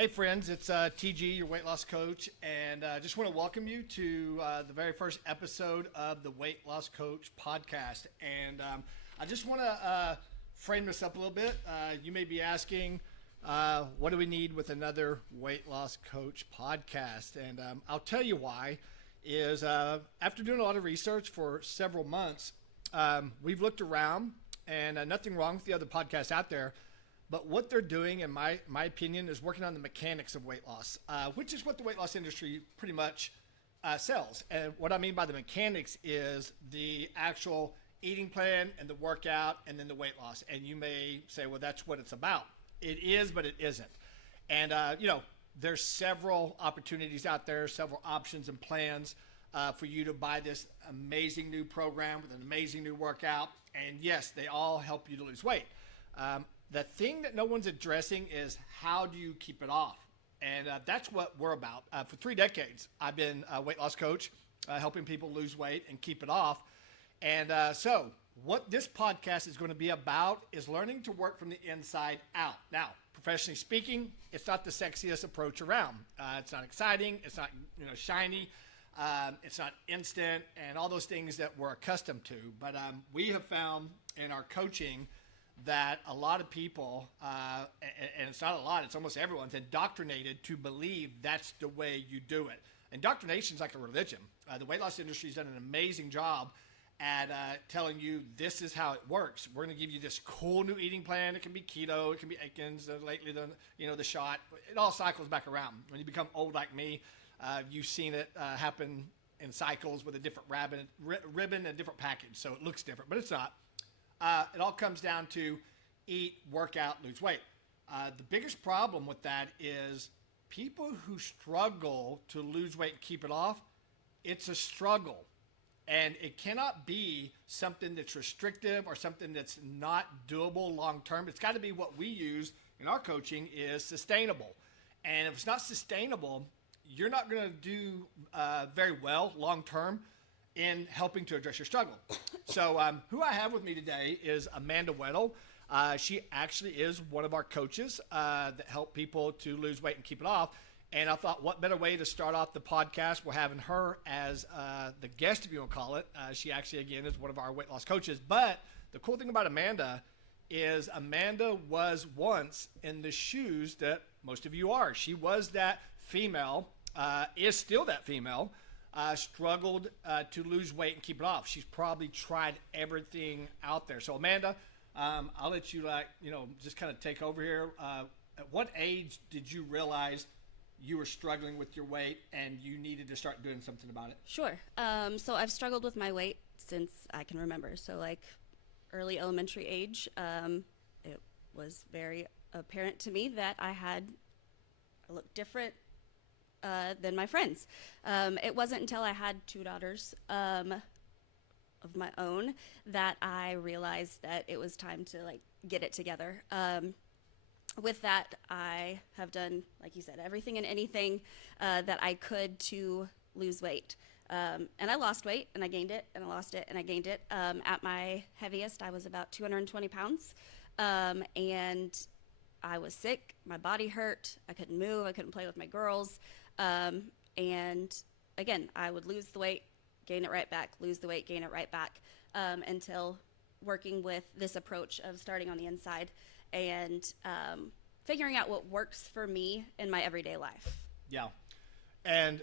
Hey friends, it's TG, your weight loss coach, and just want to welcome you to the very first episode of the Weight Loss Coach podcast. And I just want to frame this up a little bit. You may be asking, what do we need with another Weight Loss Coach podcast? And I'll tell you why. Is after doing a lot of research for several months, we've looked around, and nothing wrong with the other podcasts out there. But what they're doing, in my opinion, is working on the mechanics of weight loss, which is what the weight loss industry pretty much sells. And what I mean by the mechanics is the actual eating plan and the workout and then the weight loss. And you may say, well, that's what it's about. It is, but it isn't. And, there's several opportunities out there, several options and plans for you to buy this amazing new program with an amazing new workout. And yes, they all help you to lose weight. The thing that no one's addressing is how do you keep it off? And that's what we're about. For 3 decades, I've been a weight loss coach, helping people lose weight and keep it off. And so what this podcast is going to be about is learning to work from the inside out. Now, professionally speaking, it's not the sexiest approach around. It's not exciting. It's not shiny. It's not instant and all those things that we're accustomed to. But we have found in our coaching that a lot of people, and it's not a lot, it's almost everyone's indoctrinated to believe that's the way you do it. Indoctrination is like a religion. The weight loss industry has done an amazing job at telling you this is how it works. We're going to give you this cool new eating plan. It can be keto, it can be Atkins, lately the shot. It all cycles back around. When you become old like me, you've seen it happen in cycles with a different ribbon and a different package. So it looks different, but it's not. It all comes down to eat, work out, lose weight. The biggest problem with that is people who struggle to lose weight and keep it off, it's a struggle. And it cannot be something that's restrictive or something that's not doable long term. It's got to be what we use in our coaching is sustainable. And if it's not sustainable, you're not going to do very well long term in helping to address your struggle. So who I have with me today is Amanda Weddle. She actually is one of our coaches that help people to lose weight and keep it off. And I thought, what better way to start off the podcast? We're having her as the guest, if you want to call it. She actually, again, is one of our weight loss coaches. But the cool thing about Amanda is Amanda was once in the shoes that most of you are. She was that female, is still that female, struggled to lose weight and keep it off. She's probably tried everything out there. So Amanda, I'll let you just kind of take over here. At what age did you realize you were struggling with your weight and you needed to start doing something about it? Sure. So I've struggled with my weight since I can remember. So like early elementary age, it was very apparent to me that I looked different than my friends. It wasn't until I had 2 daughters of my own that I realized that it was time to get it together. With that, I have done, like you said, everything and anything that I could to lose weight. And I lost weight, and I gained it, and I lost it, and I gained it. At my heaviest, I was about 220 pounds, and I was sick. My body hurt. I couldn't move. I couldn't play with my girls. And again, I would lose the weight, gain it right back, lose the weight, gain it right back, until working with this approach of starting on the inside and figuring out what works for me in my everyday life. Yeah. And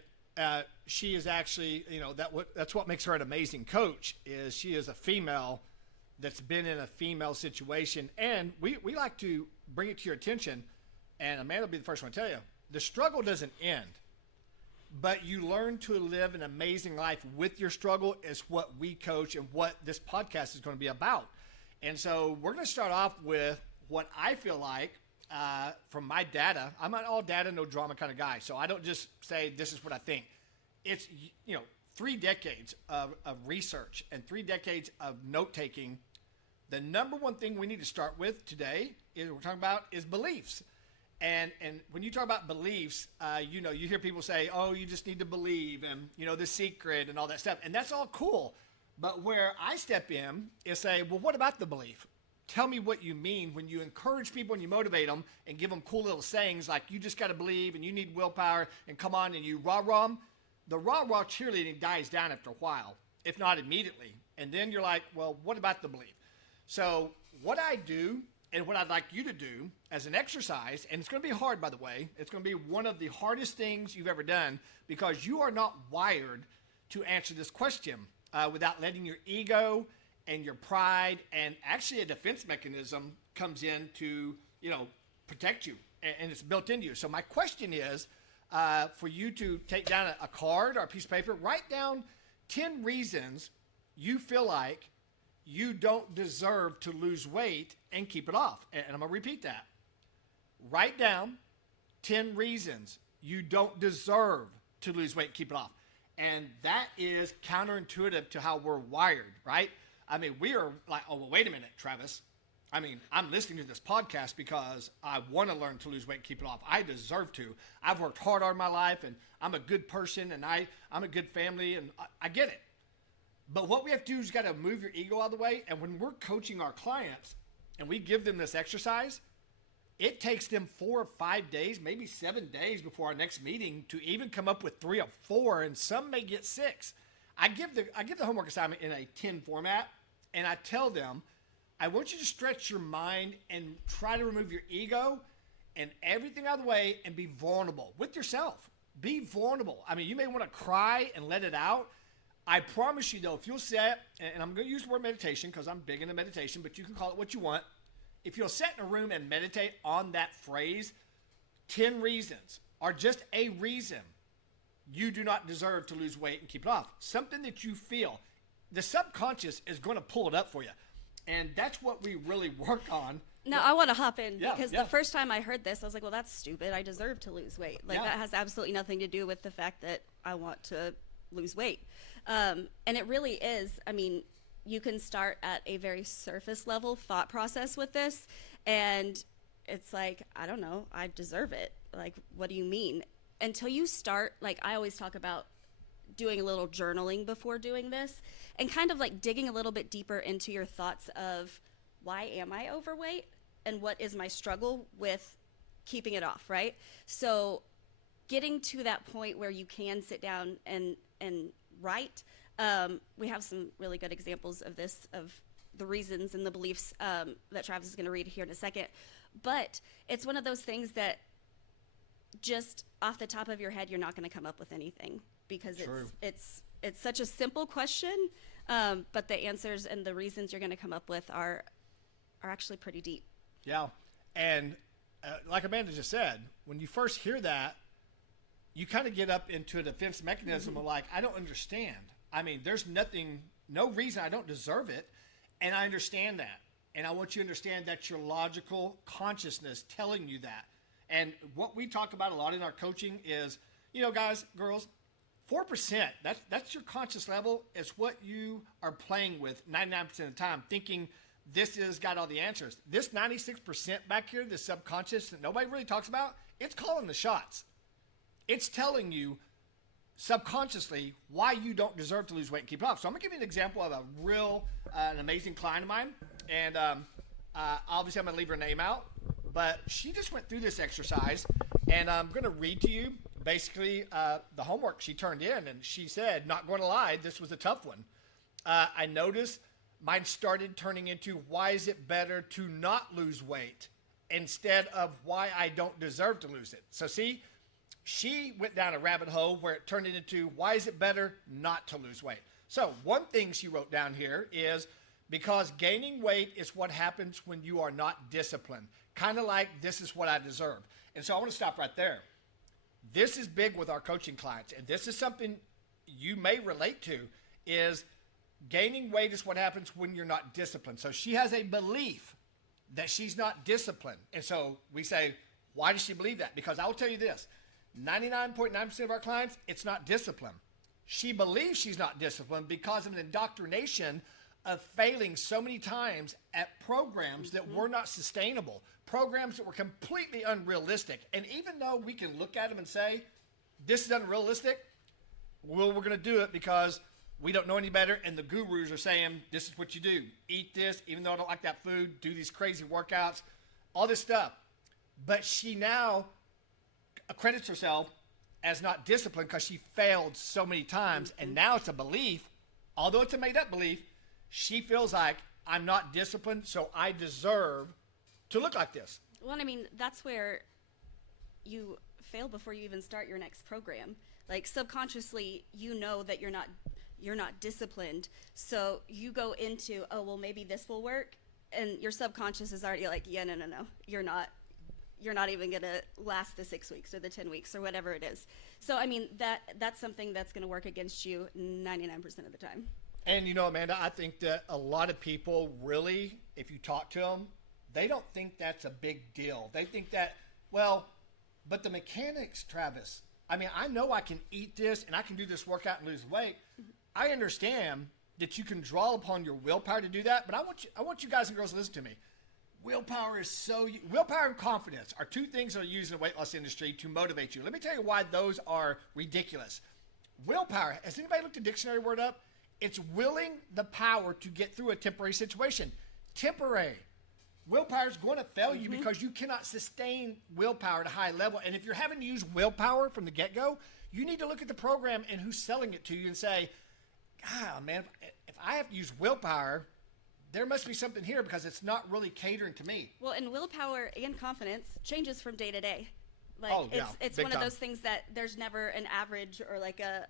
she is actually, that's what makes her an amazing coach is she is a female that's been in a female situation. And we like to bring it to your attention, and Amanda will be the first one to tell you, the struggle doesn't end. But you learn to live an amazing life with your struggle is what we coach and what this podcast is going to be about. And so we're going to start off with what I feel like from my data. I'm an all data, no drama kind of guy. So I don't just say this is what I think. It's 3 decades of research and 3 decades of note taking. The number one thing we need to start with today is we're talking about is beliefs. And when you talk about beliefs, you hear people say, oh, you just need to believe and, The Secret and all that stuff. And that's all cool. But where I step in is say, well, what about the belief? tell me what you mean when you encourage people and you motivate them and give them cool little sayings like you just got to believe and you need willpower and come on and you rah-rah 'em. The rah-rah cheerleading dies down after a while, if not immediately. And then you're like, well, what about the belief? So what I do and what I'd like you to do as an exercise, and it's going to be hard, by the way. It's going to be one of the hardest things you've ever done because you are not wired to answer this question without letting your ego and your pride and actually a defense mechanism comes in to, protect you, and it's built into you. So my question is for you to take down a card or a piece of paper, write down 10 reasons you feel like you don't deserve to lose weight and keep it off. And I'm going to repeat that. Write down 10 reasons you don't deserve to lose weight and keep it off. And that is counterintuitive to how we're wired, right? I mean, we are like, oh, well, wait a minute, Travis. I mean, I'm listening to this podcast because I want to learn to lose weight and keep it off. I deserve to. I've worked hard all my life, and I'm a good person, and I'm a good family, and I get it. But what we have to do is got to move your ego out of the way. And when we're coaching our clients and we give them this exercise, it takes them 4 or 5 days, maybe 7 days before our next meeting to even come up with 3 or 4, and some may get 6. I give the homework assignment in a 10 format, and I tell them, I want you to stretch your mind and try to remove your ego and everything out of the way and be vulnerable with yourself. Be vulnerable. I mean, you may want to cry and let it out. I promise you, though, if you'll sit, and I'm going to use the word meditation because I'm big into meditation, but you can call it what you want. If you'll sit in a room and meditate on that phrase, 10 reasons, or just a reason you do not deserve to lose weight and keep it off, something that you feel, the subconscious is going to pull it up for you. And that's what we really work on. Now, I want to hop in because yeah. the first time I heard this, I was like, well, that's stupid. I deserve to lose weight. Like, that has absolutely nothing to do with the fact that I want to lose weight. And it really is. I mean, you can start at a very surface level thought process with this. And it's like, I don't know, I deserve it. Like, what do you mean? Until you start, like I always talk about doing a little journaling before doing this and kind of like digging a little bit deeper into your thoughts of why am I overweight and what is my struggle with keeping it off, right? So getting to that point where you can sit down and write. We have some really good examples of this, of the reasons and the beliefs that Travis is going to read here in a second. But it's one of those things that just off the top of your head, you're not going to come up with anything because it's such a simple question, but the answers and the reasons you're going to come up with are actually pretty deep. Yeah, and like Amanda just said, when you first hear that, you kind of get up into a defense mechanism of like, I don't understand. I mean, there's no reason I don't deserve it, and I understand that. And I want you to understand that's your logical consciousness telling you that. And what we talk about a lot in our coaching is, guys, girls, 4%, that's your conscious level. It's what you are playing with 99% of the time, thinking this has got all the answers. This 96% back here, this subconscious that nobody really talks about, it's calling the shots. It's telling you subconsciously why you don't deserve to lose weight and keep it off. So I'm going to give you an example of an amazing client of mine. And obviously I'm going to leave her name out. But she just went through this exercise. And I'm going to read to you basically the homework she turned in. And she said, not going to lie, this was a tough one. I noticed mine started turning into why is it better to not lose weight instead of why I don't deserve to lose it. So see, she went down a rabbit hole where it turned it into why is it better not to lose weight. So one thing she wrote down here is because gaining weight is what happens when you are not disciplined. Kind of like this is what I deserve. And so I want to stop right there. This is big with our coaching clients, and this is something you may relate to, is gaining weight is what happens when you're not disciplined. So she has a belief that she's not disciplined. And so we say, why does she believe that? Because I'll tell you this, 99.9% of our clients, it's not discipline. She believes she's not disciplined because of an indoctrination of failing so many times at programs that were not sustainable, programs that were completely unrealistic. And even though we can look at them and say, this is unrealistic, well, we're going to do it because we don't know any better, and the gurus are saying, this is what you do. Eat this, even though I don't like that food, do these crazy workouts, all this stuff. But she now accredits herself as not disciplined because she failed so many times, and now it's a belief, although it's a made-up belief, she feels like I'm not disciplined, so I deserve to look like this. Well, I mean, that's where you fail before you even start your next program. Like, subconsciously, you know that you're not disciplined, so you go into, oh, well, maybe this will work, and your subconscious is already like, yeah, no, you're not even gonna last the 6 weeks or the 10 weeks or whatever it is. So I mean, that's something that's gonna work against you 99% of the time. And you know, Amanda, I think that a lot of people really, if you talk to them, they don't think that's a big deal. They think that, well, but the mechanics, Travis, I mean, I know I can eat this and I can do this workout and lose weight. I understand that you can draw upon your willpower to do that, but I want you guys and girls to listen to me. Willpower and confidence are two things that are used in the weight loss industry to motivate you. Let me tell you why those are ridiculous. Willpower, has anybody looked the dictionary word up? It's willing the power to get through a temporary situation. Temporary. Willpower is going to fail you because you cannot sustain willpower at a high level. And if you're having to use willpower from the get-go, you need to look at the program and who's selling it to you and say, God, man, if I have to use willpower, there must be something here because it's not really catering to me. Well, and willpower and confidence changes from day to day. Like, it's one of those things that there's never an average or like a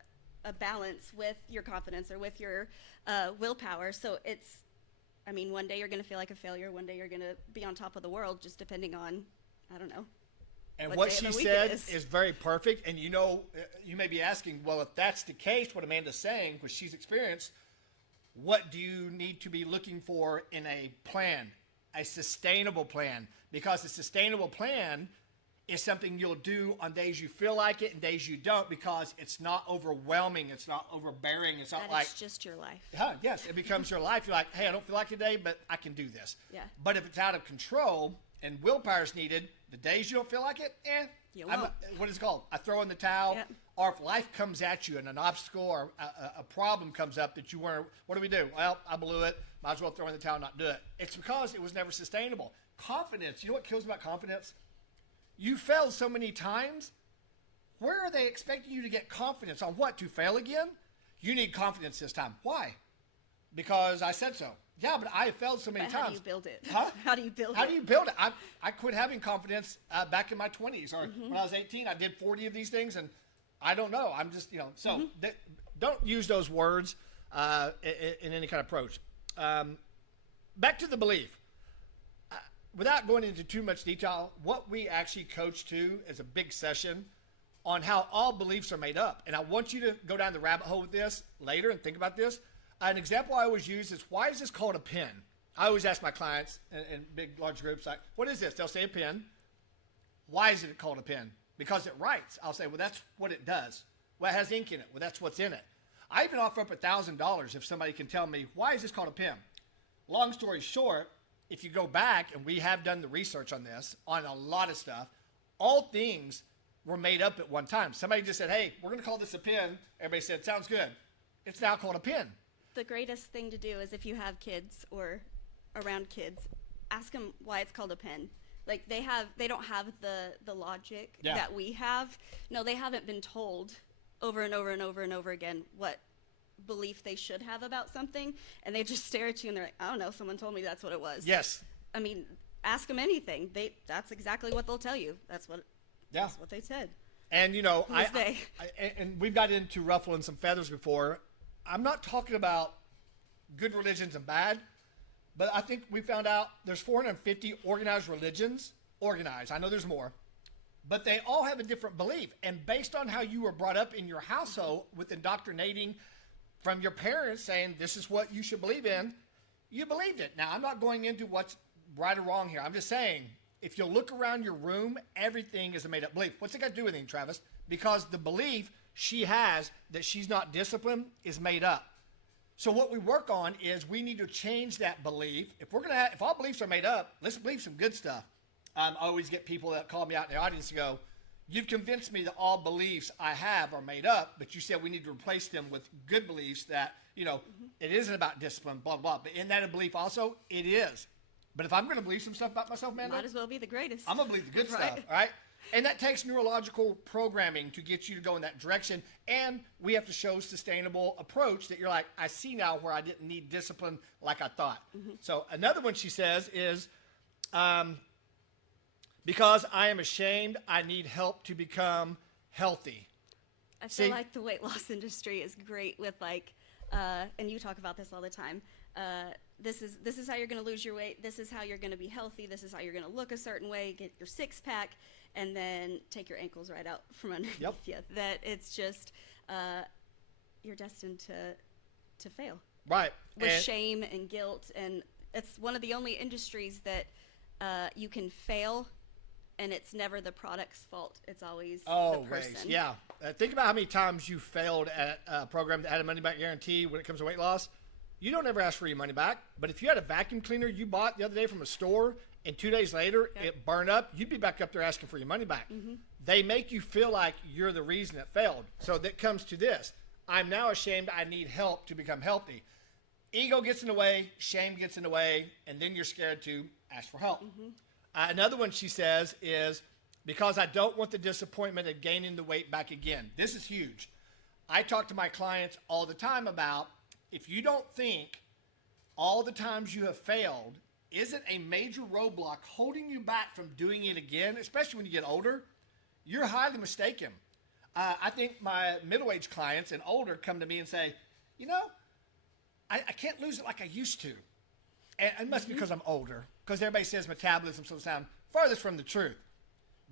balance with your confidence or with your willpower. So it's, I mean, one day you're going to feel like a failure. One day you're going to be on top of the world, just depending on, I don't know. And what she said is very perfect. And you know, you may be asking, well, if that's the case, what Amanda's saying, which she's experienced, what do you need to be looking for in a plan, a sustainable plan? Because a sustainable plan is something you'll do on days you feel like it and days you don't, because it's not overwhelming, it's not overbearing, it's not it's just your life. Yes, it becomes your life. You're like, hey, I don't feel like it today, but I can do this. Yeah. But if it's out of control and willpower is needed, the days you don't feel like it, you won't. What is it called? I throw in the towel. Yep. Or if life comes at you and an obstacle or a problem comes up that you want to, what do we do? Well, I blew it. Might as well throw in the towel and not do it. It's because it was never sustainable. Confidence. You know what kills me about confidence? You failed so many times. Where are they expecting you to get confidence? On what? To fail again? You need confidence this time. Why? Because I said so. Yeah, but I failed so many times. How do you build it? Huh? How do you build it? How do you build it? I quit having confidence back in my 20s. Or when I was 18, I did 40 of these things, and I don't know. I'm just, you know. So don't use those words in any kind of approach. Back to the belief. Without going into too much detail, what we actually coach to is a big session on how all beliefs are made up. And I want you to go down the rabbit hole with this later and think about this. An example I always use is, why is this called a pen? I always ask my clients in big, large groups, like, what is this? They'll say a pen. Why is it called a pen? Because it writes. I'll say, well, that's what it does. Well, it has ink in it. Well, that's what's in it. I even offer up $1,000 if somebody can tell me, why is this called a pen? Long story short, if you go back, and we have done the research on this, on a lot of stuff, all things were made up at one time. Somebody just said, hey, we're going to call this a pen. Everybody said, sounds good. It's now called a pen. The greatest thing to do is, if you have kids or around kids, ask them why it's called a pen. Like, they don't have the logic that we have. No, they haven't been told over and over and over and over again what belief they should have about something, and they just stare at you and they're like, I don't know, someone told me that's what it was. Yes. I mean, ask them anything. That's exactly what they'll tell you. That's what they said. And you know, and we've got into ruffling some feathers before. I'm not talking about good religions and bad, but I think we found out there's 450 organized religions. Organized. I know there's more. But they all have a different belief. And based on how you were brought up in your household with indoctrinating from your parents saying this is what you should believe in, you believed it. Now, I'm not going into what's right or wrong here. I'm just saying, if you look around your room, everything is a made-up belief. What's it got to do with anything, Travis? Because the belief she has that she's not disciplined is made up. So what we work on is we need to change that belief. If all beliefs are made up, let's believe some good stuff. I always get people that call me out in the audience and go, You've convinced me that all beliefs I have are made up, but you said we need to replace them with good beliefs that, it isn't about discipline, blah, blah. But in that a belief also, it is. But if I'm going to believe some stuff about myself, Amanda, Might as well be the greatest. I'm going to believe the good Right. stuff, all right? And that takes neurological programming to get you to go in that direction. And we have to show sustainable approach that you're like, I see now where I didn't need discipline like I thought. So another one she says is, because I am ashamed, I need help to become healthy. I feel See? like the weight loss industry is great with and you talk about this all the time. This is how you're going to lose your weight. This is how you're going to be healthy. This is how you're going to look a certain way, get your six pack, and then take your ankles right out from underneath you. That it's just you're destined to fail. Right. With shame and guilt, and it's one of the only industries that you can fail, and it's never the product's fault. It's always the person. Yeah. Think about how many times you failed at a program that had a money-back guarantee when it comes to weight loss. You don't ever ask for your money back. But if you had a vacuum cleaner you bought the other day from a store, and 2 days later it burned up, you'd be back up there asking for your money back. They make you feel like you're the reason it failed. So that comes to this. I'm now ashamed. I need help to become healthy. Ego gets in the way, shame gets in the way, and then you're scared to ask for help. Another one she says is, because I don't want the disappointment of gaining the weight back again. This is huge. I talk to my clients all the time about, if you don't think all the times you have failed isn't a major roadblock holding you back from doing it again, especially when you get older, you're highly mistaken. I think my middle-aged clients and older come to me and say, I can't lose it like I used to. And it must be because I'm older, because everybody says metabolism slows down. Farthest from the truth.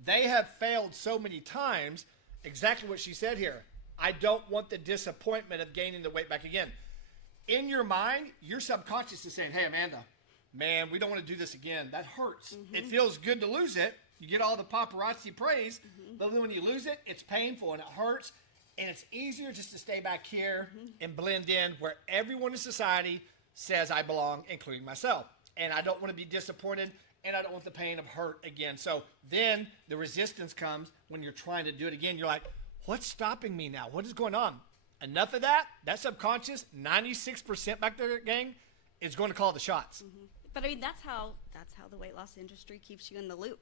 They have failed so many times, exactly what she said here. I don't want the disappointment of gaining the weight back again. In your mind, your subconscious is saying, hey, Amanda, man, we don't want to do this again. That hurts. It feels good to lose it. You get all the paparazzi praise, but then when you lose it, it's painful and it hurts. And it's easier just to stay back here and blend in where everyone in society says I belong, including myself. And I don't want to be disappointed, and I don't want the pain of hurt again. So then the resistance comes when you're trying to do it again. You're like, what's stopping me now? What is going on? Enough of that. That subconscious, 96% back there, gang, is going to call the shots. But I mean, that's how the weight loss industry keeps you in the loop.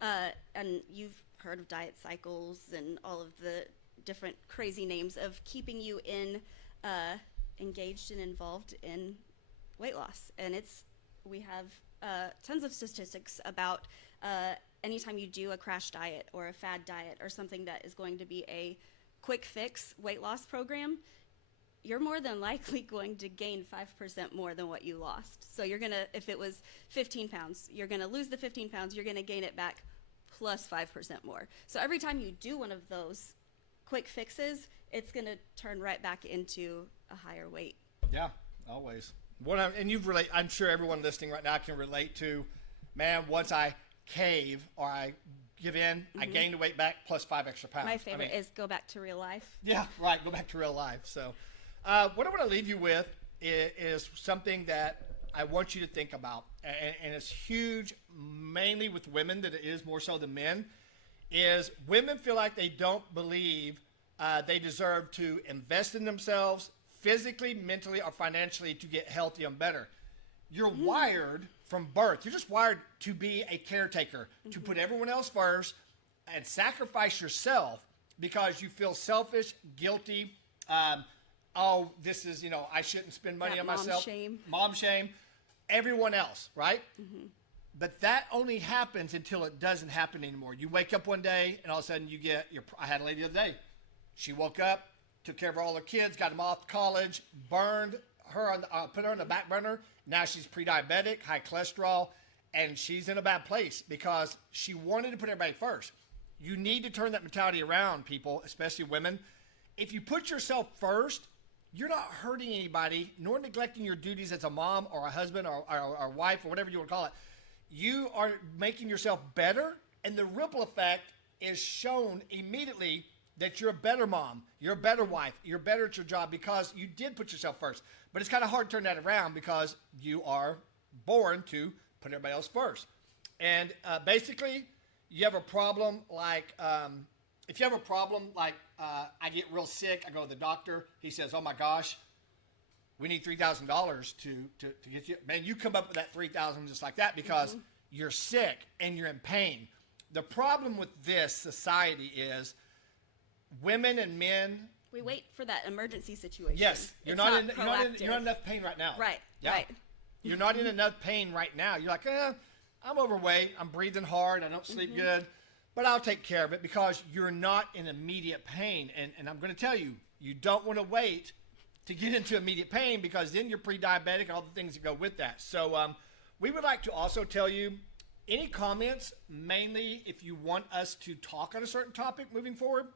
And you've heard of diet cycles and all of the different crazy names of keeping you engaged and involved in weight loss. And we have tons of statistics about anytime you do a crash diet or a fad diet or something that is going to be a quick fix weight loss program, you're more than likely going to gain 5% more than what you lost. So you're gonna, if it was 15 pounds, you're gonna lose the 15 pounds, you're gonna gain it back plus 5% more. So every time you do one of those quick fixes, it's gonna turn right back into a higher weight. Yeah, always. And I'm sure everyone listening right now can relate to, man, once I cave or I give in, I gain the weight back plus 5 extra pounds. My favorite is go back to real life. Yeah, right. Go back to real life. So what I want to leave you with is something that I want you to think about. And it's huge, mainly with women, that it is more so than men, is women feel like they don't believe they deserve to invest in themselves physically, mentally, or financially to get healthy and better. You're wired from birth. You're just wired to be a caretaker, to put everyone else first and sacrifice yourself because you feel selfish, guilty. This is, I shouldn't spend money on myself. Mom shame. Everyone else, right? But that only happens until it doesn't happen anymore. You wake up one day and all of a sudden you get I had a lady the other day. She woke up, took care of all her kids, got them off to college, burned her put her on the back burner. Now she's pre-diabetic, high cholesterol, and she's in a bad place because she wanted to put everybody first. You need to turn that mentality around, people, especially women. If you put yourself first, you're not hurting anybody, nor neglecting your duties as a mom or a husband or a wife or whatever you want to call it. You are making yourself better, and the ripple effect is shown immediately that you're a better mom, you're a better wife, you're better at your job because you did put yourself first. But it's kind of hard to turn that around because you are born to put everybody else first. And basically, you have a problem like if you have a problem, like I get real sick, I go to the doctor. He says, "Oh my gosh, we need $3,000 to get you." Man, you come up with that $3,000 just like that because you're sick and you're in pain. The problem with this society is women and men. We wait for that emergency situation. Yes, you're not in enough pain right now. Right. Yeah. Right. You're not in enough pain right now. You're like, I'm overweight. I'm breathing hard. I don't sleep good, but I'll take care of it because you're not in immediate pain. And I'm going to tell you, you don't want to wait to get into immediate pain because then you're pre-diabetic and all the things that go with that. So we would like to also tell you any comments, mainly if you want us to talk on a certain topic moving forward.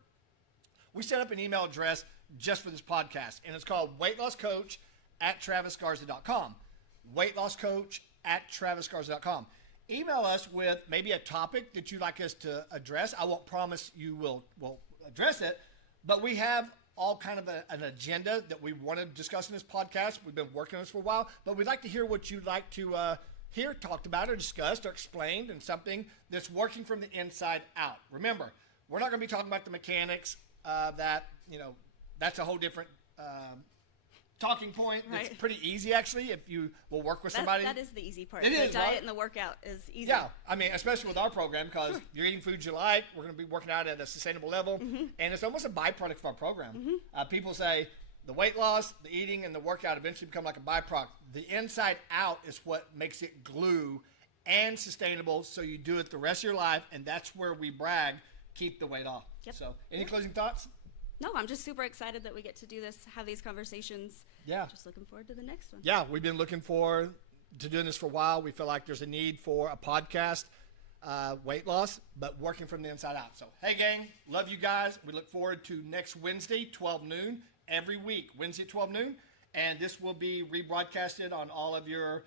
We set up an email address just for this podcast, and it's called weightlosscoach@travisgarza.com. weightlosscoach@travisgarza.com. Email us with maybe a topic that you'd like us to address. I won't promise you will address it, but we have all kind of an agenda that we want to discuss in this podcast. We've been working on this for a while, but we'd like to hear what you'd like to hear talked about or discussed or explained, and something that's working from the inside out. Remember, we're not going to be talking about the mechanics. That's a whole different talking point. Right. It's pretty easy, actually, if you will work with somebody. That is the easy part. It the is, diet right? and the workout is easy. Yeah, I mean, especially with our program, because you're eating foods you like. We're going to be working out at a sustainable level, and it's almost a byproduct of our program. People say the weight loss, the eating, and the workout eventually become like a byproduct. The inside out is what makes it glue and sustainable, so you do it the rest of your life, and that's where we brag, keep the weight off. Yep. So, any closing thoughts? No, I'm just super excited that we get to do this, have these conversations. Yeah. Just looking forward to the next one. Yeah, we've been looking forward to doing this for a while. We feel like there's a need for a podcast, weight loss, but working from the inside out. So, hey, gang, love you guys. We look forward to next Wednesday, 12 noon, every week, Wednesday at 12 noon. And this will be rebroadcasted on all of your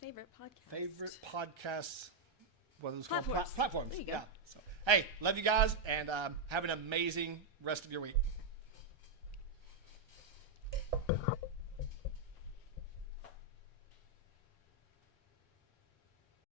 favorite podcast. favorite podcasts. What are those Platforms. called? Platforms. There you go. Yeah. So, hey, love you guys, and have an amazing rest of your week.